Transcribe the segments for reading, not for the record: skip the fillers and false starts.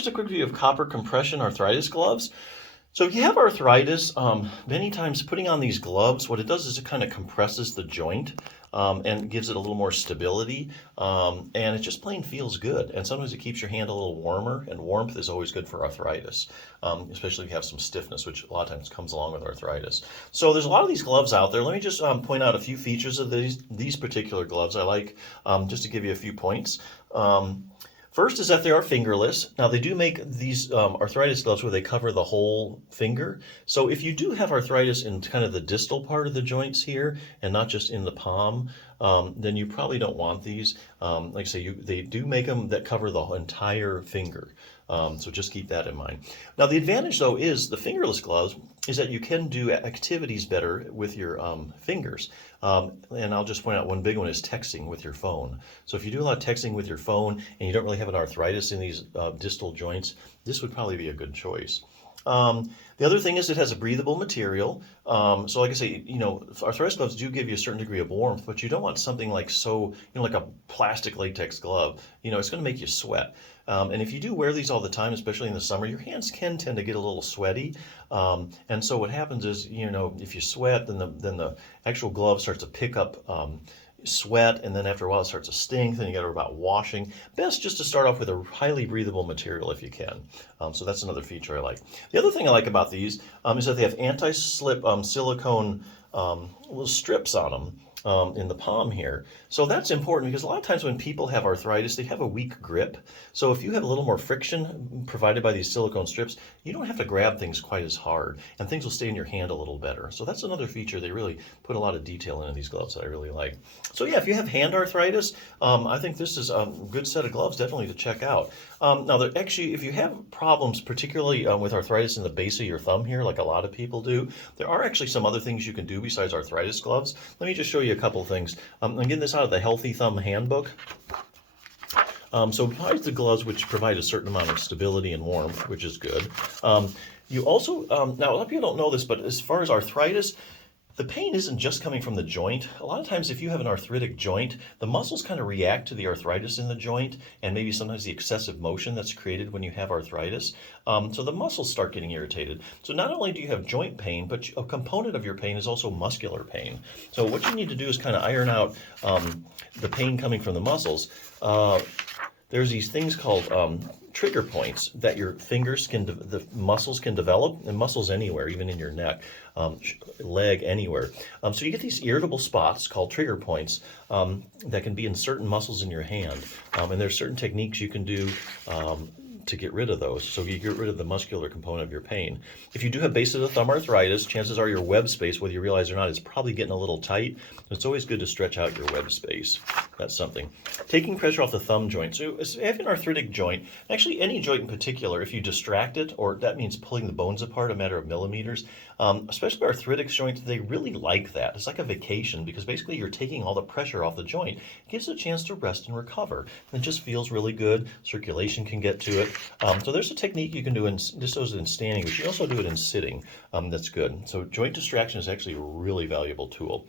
just a quick review of copper compression arthritis gloves. So if you have arthritis, many times putting on these gloves, what it does is it kind of compresses the joint and gives it a little more stability, and it just plain feels good. And sometimes it keeps your hand a little warmer, and warmth is always good for arthritis, especially if you have some stiffness, which a lot of times comes along with arthritis. So there's a lot of these gloves out there. Let me just point out a few features of these particular gloves I like, just to give you a few points. First is that they are fingerless. Now they do make these arthritis gloves where they cover the whole finger. So if you do have arthritis in kind of the distal part of the joints here and not just in the palm, then you probably don't want these. Like I say, they do make them that cover the entire finger. So just keep that in mind. Now the advantage though is the fingerless gloves is that you can do activities better with your fingers. And I'll just point out one big one is texting with your phone. So if you do a lot of texting with your phone and you don't really have an arthritis in these distal joints, this would probably be a good choice. The other thing is it has a breathable material. So like I say, arthritis gloves do give you a certain degree of warmth, but you don't want something like like a plastic latex glove. It's going to make you sweat. And if you do wear these all the time, especially in the summer, your hands can tend to get a little sweaty. And so what happens is, if you sweat, then the actual glove starts to pick up sweat, and then after a while it starts to stink. Then you got to worry about washing. Best just to start off with a highly breathable material if you can. So that's another feature I like. The other thing I like about these is that they have anti-slip silicone little strips on them. In the palm here. So that's important because a lot of times when people have arthritis, they have a weak grip. So if you have a little more friction provided by these silicone strips, you don't have to grab things quite as hard and things will stay in your hand a little better. So that's another feature. They really put a lot of detail into these gloves that I really like. So yeah, if you have hand arthritis, I think this is a good set of gloves definitely to check out. Now, actually, if you have problems, particularly with arthritis in the base of your thumb here, like a lot of people do, there are actually some other things you can do besides arthritis gloves. Let me just show you a couple things. I'm getting this out of the Healthy Thumb Handbook. So besides the gloves, which provide a certain amount of stability and warmth, which is good. You also, now a lot of people don't know this, but as far as arthritis, the pain isn't just coming from the joint. A lot of times if you have an arthritic joint, the muscles kind of react to the arthritis in the joint and maybe sometimes the excessive motion that's created when you have arthritis. So the muscles start getting irritated. So not only do you have joint pain, but a component of your pain is also muscular pain. So what you need to do is kind of iron out the pain coming from the muscles. There's these things called trigger points that your fingers the muscles can develop, and muscles anywhere, even in your neck, leg, anywhere. So you get these irritable spots called trigger points that can be in certain muscles in your hand. And there's certain techniques you can do to get rid of those. So you get rid of the muscular component of your pain. If you do have base of the thumb arthritis, chances are your web space, whether you realize it or not, is probably getting a little tight. It's always good to stretch out your web space. That's something. Taking pressure off the thumb joint. So if you have an arthritic joint, actually any joint in particular, if you distract it, or that means pulling the bones apart a matter of millimeters, especially arthritic joints, they really like that. It's like a vacation because basically you're taking all the pressure off the joint. It gives it a chance to rest and recover. And it just feels really good. Circulation can get to it. So there's a technique you can do, this is in standing, but you can also do it in sitting. That's good. So joint distraction is actually a really valuable tool.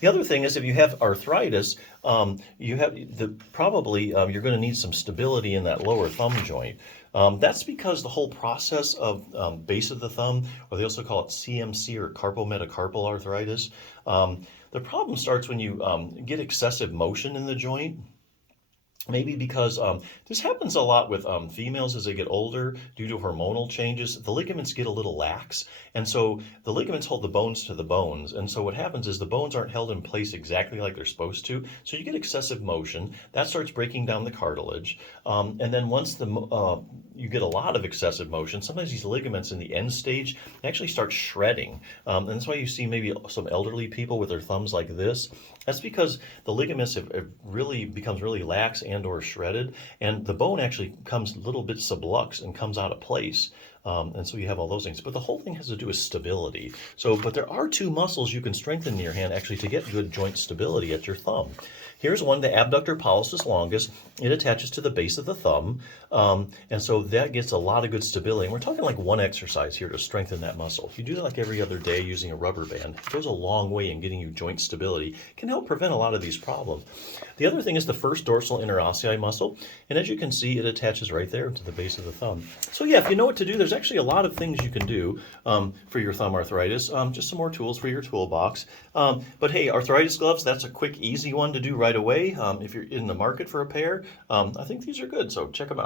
The other thing is if you have arthritis, you're going to need some stability in that lower thumb joint. That's because the whole process of base of the thumb, or they also call it CMC or carpometacarpal arthritis, the problem starts when you get excessive motion in the joint. Maybe because this happens a lot with females as they get older due to hormonal changes. The ligaments get a little lax, and so the ligaments hold the bones to the bones. And so what happens is the bones aren't held in place exactly like they're supposed to. So you get excessive motion. That starts breaking down the cartilage. And then once you get a lot of excessive motion, sometimes these ligaments in the end stage actually start shredding. And that's why you see maybe some elderly people with their thumbs like this. That's because the ligaments have becomes really lax and or shredded, and the bone actually comes a little bit sublux and comes out of place. And so you have all those things. But the whole thing has to do with stability. But there are two muscles you can strengthen in your hand actually to get good joint stability at your thumb. Here's one, the abductor pollicis longus. It attaches to the base of the thumb. And so that gets a lot of good stability. And we're talking like one exercise here to strengthen that muscle. If you do that like every other day using a rubber band, it goes a long way in getting you joint stability. It can help prevent a lot of these problems. The other thing is the first dorsal interossei muscle, and as you can see, it attaches right there to the base of the thumb. So yeah, if you know what to do, there's actually a lot of things you can do for your thumb arthritis. Just some more tools for your toolbox. But hey, arthritis gloves, that's a quick, easy one to do right away. If you're in the market for a pair, I think these are good, so check them out.